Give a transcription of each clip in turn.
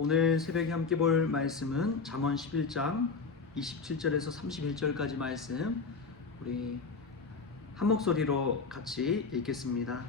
오늘 새벽에 함께 볼 말씀은 잠언 11장 27절에서 31절까지 말씀, 우리 한 목소리로 같이 읽겠습니다.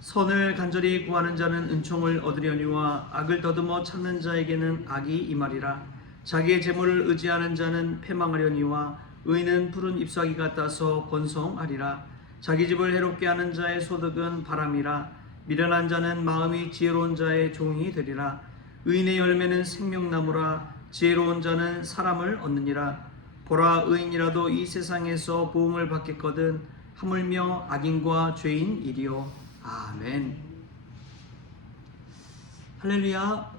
선을 간절히 구하는 자는 은총을 얻으려니와 악을 더듬어 찾는 자에게는 악이 임하리라. 자기의 재물을 의지하는 자는 패망하려니와 의인은 푸른 잎사귀 같아서 번성하리라. 자기 집을 해롭게 하는 자의 소득은 바람이라. 미련한 자는 마음이 지혜로운 자의 종이 되리라. 의인의 열매는 생명나무라. 지혜로운 자는 사람을 얻느니라. 보라, 의인이라도 이 세상에서 보응을 받겠거든 하물며 악인과 죄인이리요. 아멘. 할렐루야.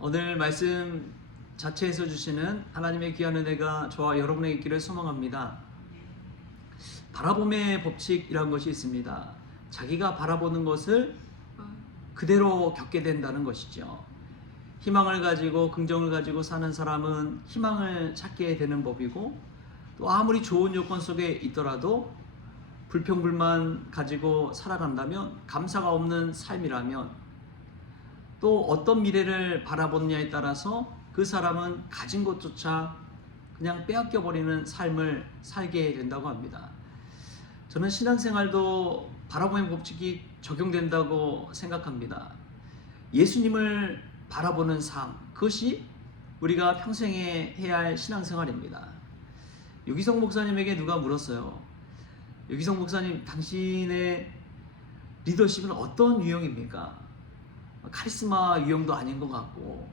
오늘 말씀 자체에서 주시는 하나님의 귀한 은혜가 저와 여러분에게 있기를 소망합니다. 바라봄의 법칙이라는 것이 있습니다. 자기가 바라보는 것을 그대로 겪게 된다는 것이죠. 희망을 가지고 긍정을 가지고 사는 사람은 희망을 찾게 되는 법이고, 또 아무리 좋은 요건 속에 있더라도 불평불만 가지고 살아간다면, 감사가 없는 삶이라면, 또 어떤 미래를 바라보느냐에 따라서 그 사람은 가진 것조차 그냥 빼앗겨 버리는 삶을 살게 된다고 합니다. 저는 신앙생활도 바라봄의 법칙이 적용된다고 생각합니다. 예수님을 바라보는 삶, 그것이 우리가 평생에 해야 할 신앙생활입니다. 유기성 목사님에게 누가 물었어요. 유기성 목사님, 당신의 리더십은 어떤 유형입니까? 카리스마 유형도 아닌 것 같고,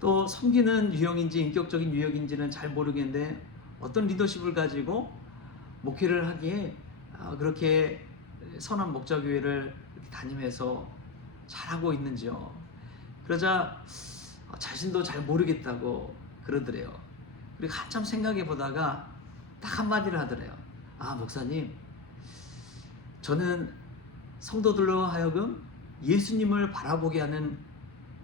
또 섬기는 유형인지 인격적인 유형인지는 잘 모르겠는데 어떤 리더십을 가지고 목회를 하기에 그렇게 선한 목자교회를 다니면서 잘하고 있는지요. 그러자 자신도 잘 모르겠다고 그러더래요. 그리고 한참 생각해 보다가 딱 한마디를 하더래요. 목사님, 저는 성도들로 하여금 예수님을 바라보게 하는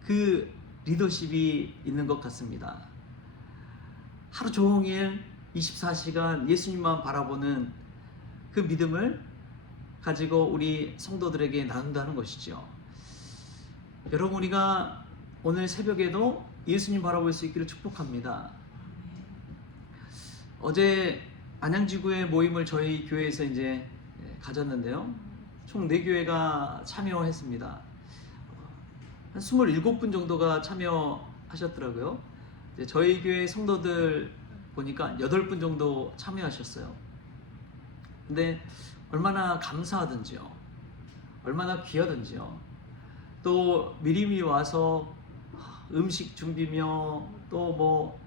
그 리더십이 있는 것 같습니다. 하루 종일 24시간 예수님만 바라보는 그 믿음을 가지고 우리 성도들에게 나눈다는 것이죠. 여러분, 우리가 오늘 새벽에도 예수님 바라볼 수 있기를 축복합니다. 어제 안양지구의 모임을 저희 교회에서 이제 가졌는데요. 총 4교회가 참여했습니다. 한 27분 정도가 참여하셨더라고요. 저희 교회 성도들 보니까 8분 정도 참여하셨어요. 근데 얼마나 감사하든지요. 얼마나 귀하든지요. 또 미리미리 와서 음식 준비며, 또 뭐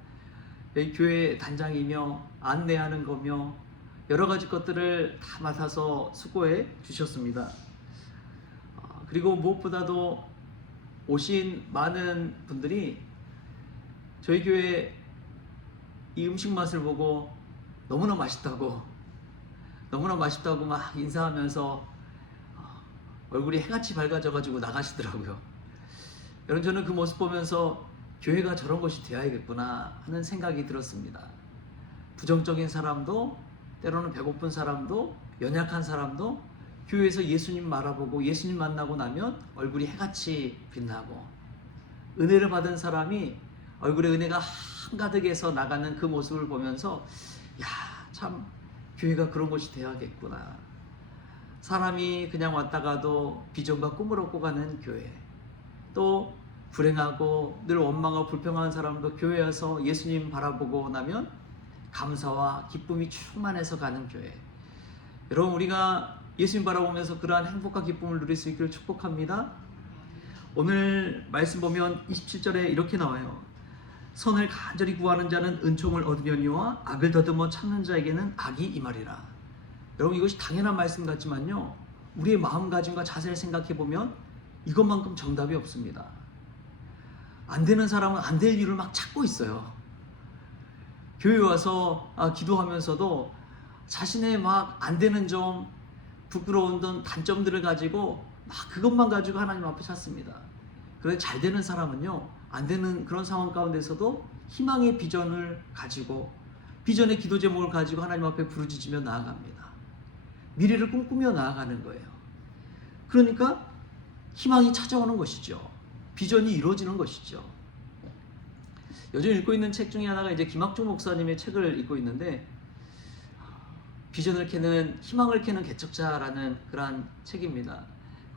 교회 단장이며 안내하는 거며 여러 가지 것들을 다 맡아서 수고해 주셨습니다. 그리고 무엇보다도 오신 많은 분들이 저희 교회 이 음식 맛을 보고 너무나 맛있다고 막 인사하면서 얼굴이 해같이 밝아져가지고 나가시더라고요. 여러분, 저는 그 모습 보면서 교회가 저런 것이 되어야겠구나 하는 생각이 들었습니다. 부정적인 사람도, 때로는 배고픈 사람도, 연약한 사람도 교회에서 예수님 바라보고 예수님 만나고 나면 얼굴이 해같이 빛나고, 은혜를 받은 사람이 얼굴에 은혜가 한가득해서 나가는 그 모습을 보면서 참 교회가 그런 곳이 되어야겠구나. 사람이 그냥 왔다가도 비전과 꿈을 얻고 가는 교회, 또 불행하고 늘 원망하고 불평하는 사람도 교회 와서 예수님 바라보고 나면 감사와 기쁨이 충만해서 가는 교회. 여러분, 우리가 예수님 바라보면서 그러한 행복과 기쁨을 누릴 수 있기를 축복합니다. 오늘 말씀 보면 27절에 이렇게 나와요. 선을 간절히 구하는 자는 은총을 얻으려니와 악을 더듬어 찾는 자에게는 악이 임하리라. 여러분, 이것이 당연한 말씀 같지만요, 우리의 마음가짐과 자세를 생각해 보면 이것만큼 정답이 없습니다. 안 되는 사람은 안 될 이유를 막 찾고 있어요. 교회 와서 기도하면서도 자신의 막 안 되는 점, 부끄러운 단점들을 가지고 막 그것만 가지고 하나님 앞에 찾습니다. 그런데 잘 되는 사람은요, 안 되는 그런 상황 가운데서도 희망의 비전을 가지고, 비전의 기도 제목을 가지고 하나님 앞에 부르짖으며 나아갑니다. 미래를 꿈꾸며 나아가는 거예요. 그러니까 희망이 찾아오는 것이죠. 비전이 이루어지는 것이죠. 요즘 읽고 있는 책 중에 하나가 이제 김학중 목사님의 책을 읽고 있는데, 비전을 캐는, 희망을 캐는 개척자라는 그러한 책입니다.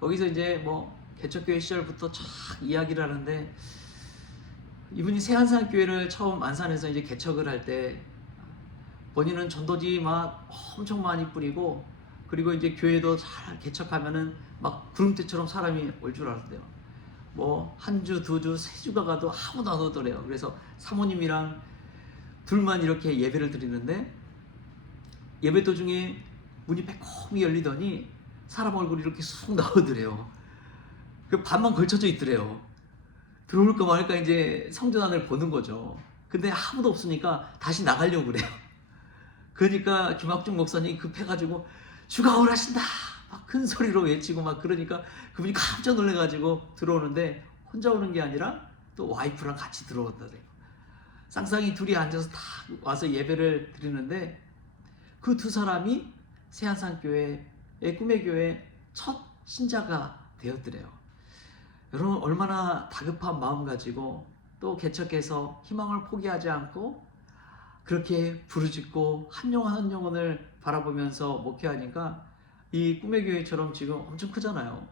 거기서 이제 뭐 개척교회 시절부터 쫙 이야기를 하는데, 이분이 새한산교회를 처음 안산에서 이제 개척을 할 때 본인은 전도지 막 엄청 많이 뿌리고, 그리고 이제 교회도 잘 개척하면은 막 구름대처럼 사람이 올 줄 알았대요. 뭐 한 주, 두 주, 세 주가 가도 아무도 안 오더래요. 그래서 사모님이랑 둘만 이렇게 예배를 드리는데, 예배 도중에 문이 빼꼼히 열리더니 사람 얼굴이 이렇게 쑥 나오더래요. 그 반만 걸쳐져 있더래요. 들어올까 말까 이제 성전 안을 보는 거죠. 근데 아무도 없으니까 다시 나가려고 그래요. 그러니까 김학중 목사님이 급해가지고 주가 오라신다 막 큰 소리로 외치고 막 그러니까 그분이 깜짝 놀래가지고 들어오는데, 혼자 오는 게 아니라 또 와이프랑 같이 들어왔다래요. 쌍쌍이 둘이 앉아서 다 와서 예배를 드리는데, 그 두 사람이 새한산교회의 꿈의 교회 첫 신자가 되었더래요. 여러분, 얼마나 다급한 마음 가지고 또 개척해서 희망을 포기하지 않고 그렇게 부르짖고 한 영혼 한 영혼을 바라보면서 목회하니까 이 꿈의 교회처럼 지금 엄청 크잖아요.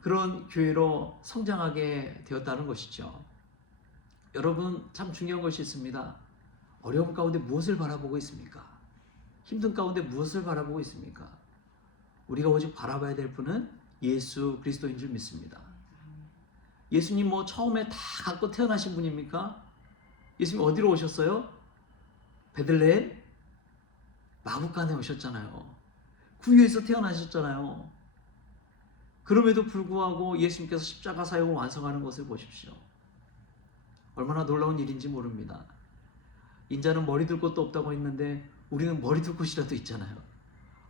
그런 교회로 성장하게 되었다는 것이죠. 여러분, 참 중요한 것이 있습니다. 어려움 가운데 무엇을 바라보고 있습니까? 힘든 가운데 무엇을 바라보고 있습니까? 우리가 오직 바라봐야 될 분은 예수 그리스도인 줄 믿습니다. 예수님 뭐 처음에 다 갖고 태어나신 분입니까? 예수님 어디로 오셨어요? 베들레헴? 마구간에 오셨잖아요. 구유에서 태어나셨잖아요. 그럼에도 불구하고 예수님께서 십자가 사역을 완성하는 것을 보십시오. 얼마나 놀라운 일인지 모릅니다. 인자는 머리 둘 곳도 없다고 했는데 우리는 머리 둘 곳이라도 있잖아요.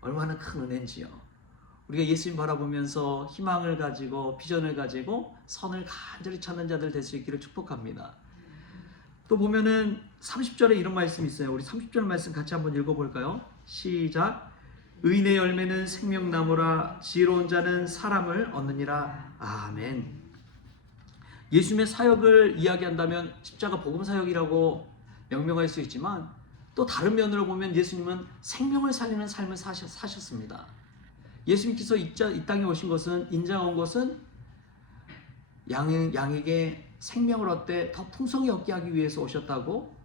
얼마나 큰 은혜인지요. 우리가 예수님 바라보면서 희망을 가지고 비전을 가지고 선을 간절히 찾는 자들 될 수 있기를 축복합니다. 또 보면은 30절에 이런 말씀이 있어요. 우리 30절 말씀 같이 한번 읽어볼까요? 시작. 의인의 열매는 생명나무라 지혜로운 자는 사람을 얻느니라. 아멘. 예수님의 사역을 이야기한다면 십자가 복음 사역이라고 명명할 수 있지만, 또 다른 면으로 보면 예수님은 생명을 살리는 삶을 사셨습니다. 예수님께서 이 땅에 오신 것은, 인자한 것은 양에게 생명을 얻되 더 풍성히 얻게 하기 위해서 오셨다고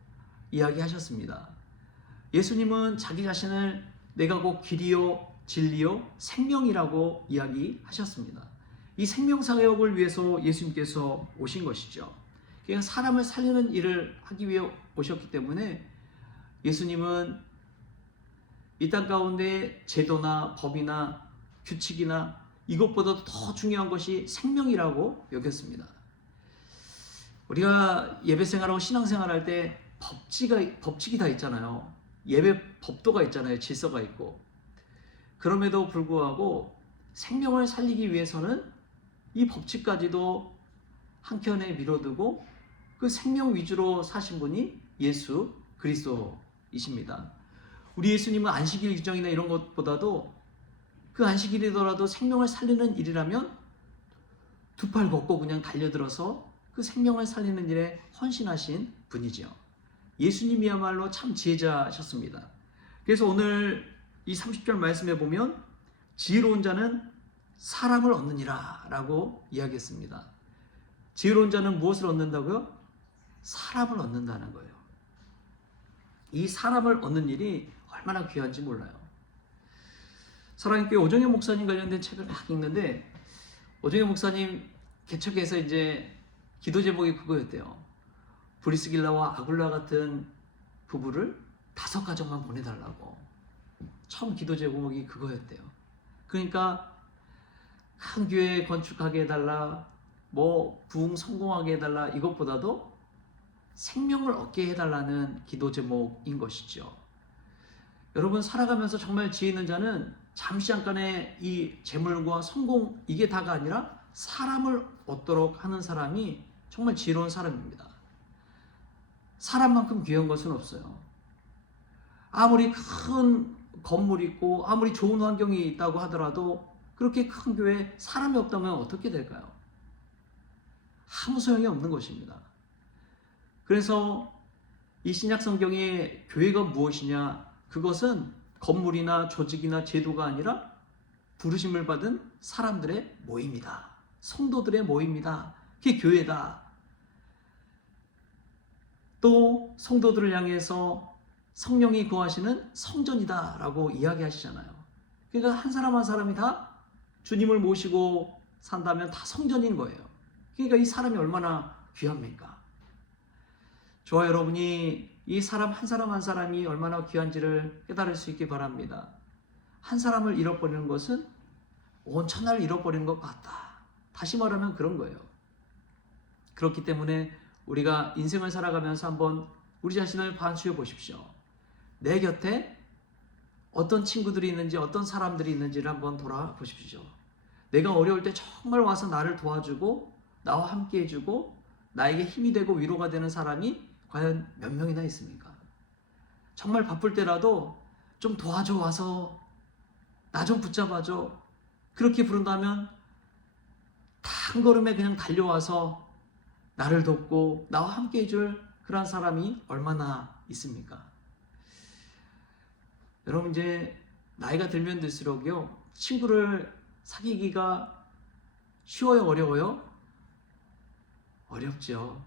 이야기하셨습니다. 예수님은 자기 자신을 내가 곧 길이요 진리요 생명이라고 이야기하셨습니다. 이 생명사역을 위해서 예수님께서 오신 것이죠. 그냥 사람을 살리는 일을 하기 위해 오셨기 때문에 예수님은 이 땅 가운데 제도나 법이나 규칙이나 이것보다도 더 중요한 것이 생명이라고 여겼습니다. 우리가 예배 생활하고 신앙 생활할 때 법칙이 다 있잖아요. 예배 법도가 있잖아요. 질서가 있고. 그럼에도 불구하고 생명을 살리기 위해서는 이 법칙까지도 한켠에 미뤄두고 그 생명 위주로 사신 분이 예수 그리스도이십니다. 우리 예수님은 안식일 규정이나 이런 것보다도 그 안식일이더라도 생명을 살리는 일이라면 두 팔 걷고 그냥 달려들어서 그 생명을 살리는 일에 헌신하신 분이죠. 예수님이야말로 참 지혜자셨습니다. 그래서 오늘 이 30절 말씀에 보면 지혜로운 자는 사람을 얻느니라 라고 이야기했습니다. 지혜로운 자는 무엇을 얻는다고요? 사람을 얻는다는 거예요. 이 사람을 얻는 일이 얼마나 귀한지 몰라요. 사랑의 교회 오정현 목사님 관련된 책을 막 읽는데, 오정현 목사님 개척해서 이제 기도 제목이 그거였대요. 브리스길라와 아굴라 같은 부부를 5가정만 보내달라고. 처음 기도 제목이 그거였대요. 그러니까 큰 교회 건축하게 해달라, 뭐 부흥 성공하게 해달라, 이것보다도 생명을 얻게 해달라는 기도 제목인 것이죠. 여러분, 살아가면서 정말 지혜 있는 자는 잠시 잠깐의 이 재물과 성공, 이게 다가 아니라 사람을 얻도록 하는 사람이 정말 지혜로운 사람입니다. 사람만큼 귀한 것은 없어요. 아무리 큰 건물이 있고 아무리 좋은 환경이 있다고 하더라도 그렇게 큰 교회에 사람이 없다면 어떻게 될까요? 아무 소용이 없는 것입니다. 그래서 이 신약 성경의 교회가 무엇이냐? 그것은 건물이나 조직이나 제도가 아니라 부르심을 받은 사람들의 모임이다. 성도들의 모임이다. 그게 교회다. 또 성도들을 향해서 성령이 거하시는 성전이다 라고 이야기하시잖아요. 그러니까 한 사람 한 사람이 다 주님을 모시고 산다면 다 성전인 거예요. 그러니까 이 사람이 얼마나 귀합니까? 저와 여러분이 이 사람 한 사람 한 사람이 얼마나 귀한지를 깨달을 수 있기 바랍니다. 한 사람을 잃어버리는 것은 온 천하를 잃어버리는 것 같다. 다시 말하면 그런 거예요. 그렇기 때문에 우리가 인생을 살아가면서 한번 우리 자신을 반수해 보십시오. 내 곁에 어떤 친구들이 있는지 어떤 사람들이 있는지를 한번 돌아보십시오. 내가 어려울 때 정말 와서 나를 도와주고 나와 함께 해주고 나에게 힘이 되고 위로가 되는 사람이 과연 몇 명이나 있습니까? 정말 바쁠 때라도 좀 도와줘 와서 나 좀 붙잡아줘. 그렇게 부른다면 다 한 걸음에 그냥 달려와서 나를 돕고 나와 함께 해줄 그런 사람이 얼마나 있습니까? 여러분 이제 나이가 들면 들수록요 친구를 사귀기가 쉬워요 어려워요? 어렵죠.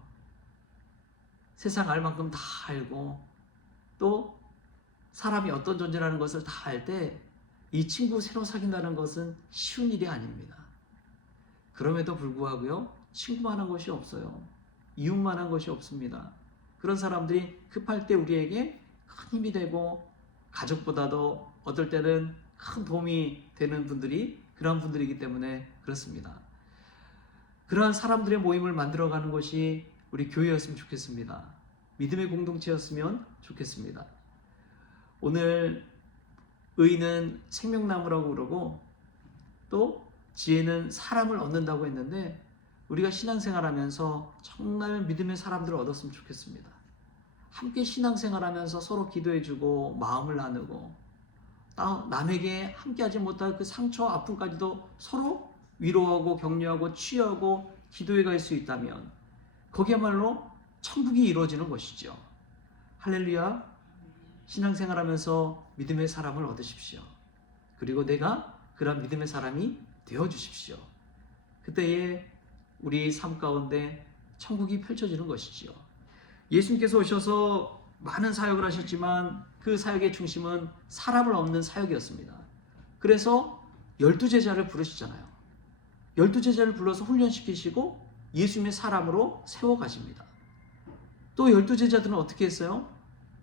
세상 알 만큼 다 알고 또 사람이 어떤 존재라는 것을 다 알 때 이 친구 새로 사귄다는 것은 쉬운 일이 아닙니다. 그럼에도 불구하고요 친구만한 것이 없어요. 이웃만한 것이 없습니다. 그런 사람들이 급할 때 우리에게 큰 힘이 되고 가족보다도 어떨 때는 큰 도움이 되는 분들이 그런 분들이기 때문에 그렇습니다. 그러한 사람들의 모임을 만들어가는 것이 우리 교회였으면 좋겠습니다. 믿음의 공동체였으면 좋겠습니다. 오늘 의는 생명나무라고 그러고 또 지혜는 사람을 얻는다고 했는데 우리가 신앙생활하면서 정말 믿음의 사람들을 얻었으면 좋겠습니다. 함께 신앙생활하면서 서로 기도해주고 마음을 나누고 남에게 함께하지 못할 그 상처 아픔까지도 서로 위로하고 격려하고 치유하고 기도해 갈 수 있다면 거기야말로 천국이 이루어지는 것이죠. 할렐루야. 신앙생활하면서 믿음의 사람을 얻으십시오. 그리고 내가 그런 믿음의 사람이 되어주십시오. 그때에 우리 삶 가운데 천국이 펼쳐지는 것이지요. 예수님께서 오셔서 많은 사역을 하셨지만 그 사역의 중심은 사람을 얻는 사역이었습니다. 그래서 12제자를 부르시잖아요. 12제자를 불러서 훈련시키시고 예수님의 사람으로 세워가십니다. 또 12제자들은 어떻게 했어요?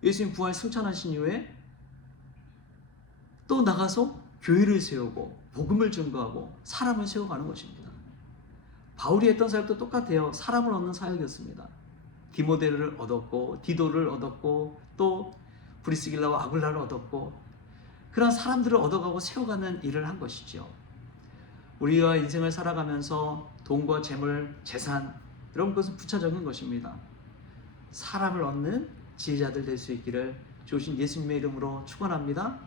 예수님 부활 승천하신 이후에 또 나가서 교회를 세우고 복음을 증거하고 사람을 세워가는 것입니다. 바울이 했던 사역도 똑같아요. 사람을 얻는 사역이었습니다. 디모데를 얻었고 디도를 얻었고 또 브리스길라와 아굴라를 얻었고 그런 사람들을 얻어가고 세워가는 일을 한 것이죠. 우리가 인생을 살아가면서 돈과 재물, 재산 이런 것은 부차적인 것입니다. 사람을 얻는 지혜자들 될 수 있기를 주신 예수님의 이름으로 축원합니다.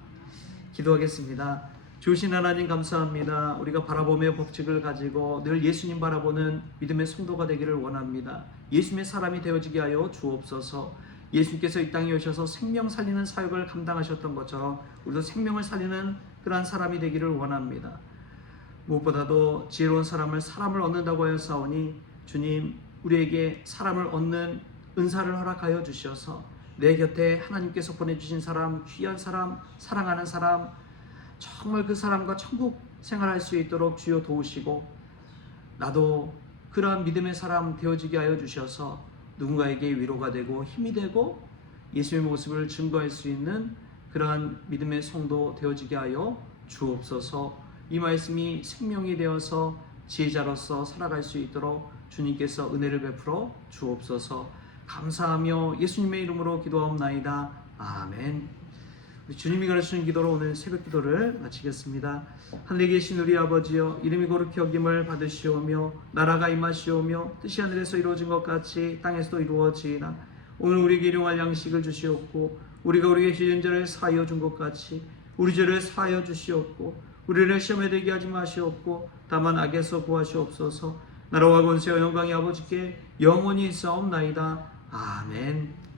기도하겠습니다. 주신 하나님 감사합니다. 우리가 바라봄의 법칙을 가지고 늘 예수님 바라보는 믿음의 성도가 되기를 원합니다. 예수님의 사람이 되어지게 하여 주옵소서. 예수님께서 이 땅에 오셔서 생명 살리는 사역을 감당하셨던 것처럼 우리도 생명을 살리는 그러한 사람이 되기를 원합니다. 무엇보다도 지혜로운 사람을 얻는다고 하였사오니 주님 우리에게 사람을 얻는 은사를 허락하여 주셔서 내 곁에 하나님께서 보내주신 사람, 귀한 사람, 사랑하는 사람 정말 그 사람과 천국 생활할 수 있도록 주여 도우시고 나도 그러한 믿음의 사람 되어지게 하여 주셔서 누군가에게 위로가 되고 힘이 되고 예수의 모습을 증거할 수 있는 그러한 믿음의 성도 되어지게 하여 주옵소서. 이 말씀이 생명이 되어서 지혜자로서 살아갈 수 있도록 주님께서 은혜를 베풀어 주옵소서. 감사하며 예수님의 이름으로 기도하옵나이다. 아멘. 주님이 가르치는 기도로 오늘 새벽 기도를 마치겠습니다. 하늘에 계신 우리 아버지여 이름이 거룩히 여김을 받으시오며 나라가 임하시오며 뜻이 하늘에서 이루어진 것 같이 땅에서도 이루어지이다. 오늘 우리에게 일용할 양식을 주시옵고 우리가 우리에게 지은 죄를 사하여 준 것 같이 우리 죄를 사하여 주시옵고 우리를 시험에 들게 하지 마시옵고 다만 악에서 구하시옵소서. 나라와 권세와 영광이 아버지께 영원히 있사옵나이다. 아멘.